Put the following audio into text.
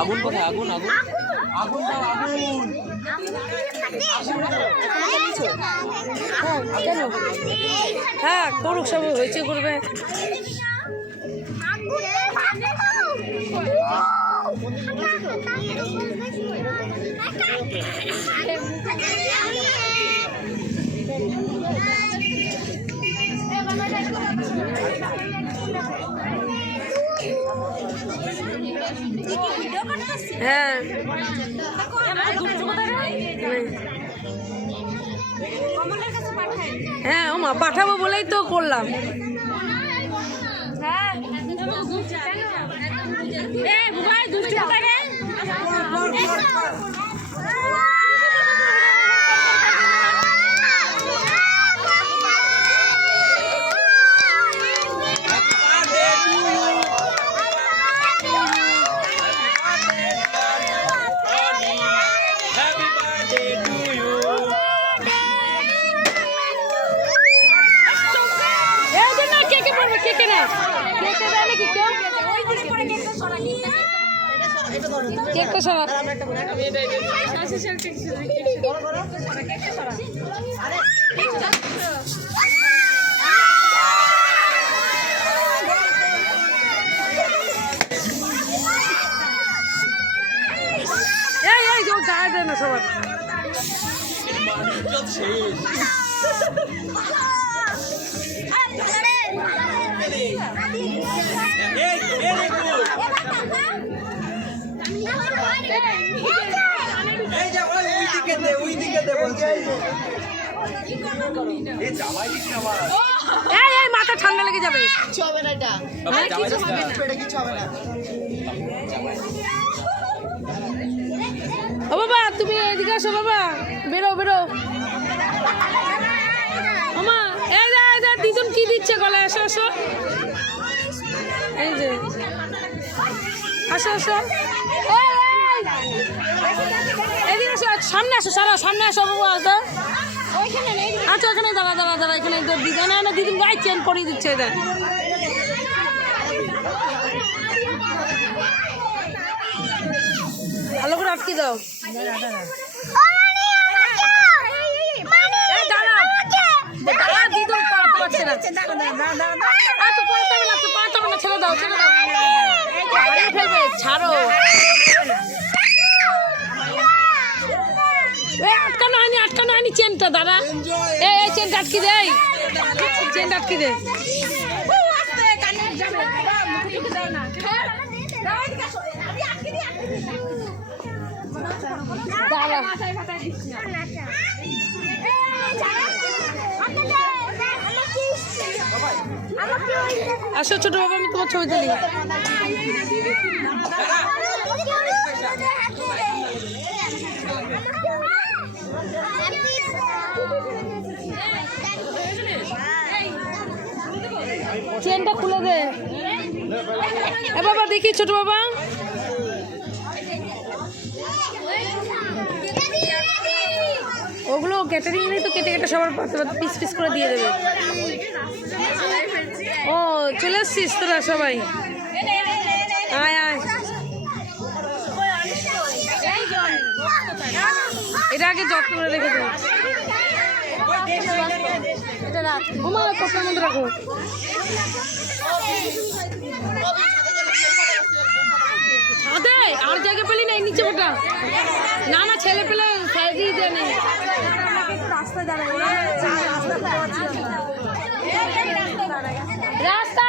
আগুন কোথায়? আগুন আগুন আগুন দাও, আগুন। কেন? হ্যাঁ করুক, সব হয়েছে করবে। হ্যাঁ হ্যাঁ ও মা, পাঠাবো বলেই তো করলাম। কেকটা সরা। এই গায়ে দেয় না সবার। মাথা ঠান্ডা লেগে যাবে। ও বাবা তুমি এদিকে আসো বাবা, বেরো বেরো। আমা দিদুন কি দিচ্ছে গলায়? আসো আসো, এই যে আসো আসো, এদিকে আসো, সামনে আসো, সারা সামনে আসো বাবা। আচ্ছা ওখানে দাঁড়া দাঁড়া দাঁড়া, এখানে দিদা না না দিদিন গায়ে চেন করিয়ে দিচ্ছে। এদের ভালো করে আটকে দাও। ছাড়ো, আটকানো হয়নি, আটকানো হয়নি চেনটা দাদা। এই চেনটা আটকে দে, চেনটা আটকে দে। আসো ছোট বাবা, আমি তোমার ছবি তুলি। চেনটা খুলে দে এ বাবা, দেখি ছোট বাবা। ওগুলো ক্যাটারিং নেই তো, কেটে কেটে সবার পিস পিস করে দিয়ে দেবে। ও চলে আসছিস তোরা সবাই? আয় আয়, এটা আগে যত্ন করে রেখে দেবে। ওমা কতটার মধ্যে রাখো। ছাদে আর জায়গা পেলি না, নিচে ওটা না না, ছেলে পেলে সাইডেই দেয় নেই। রাস্তা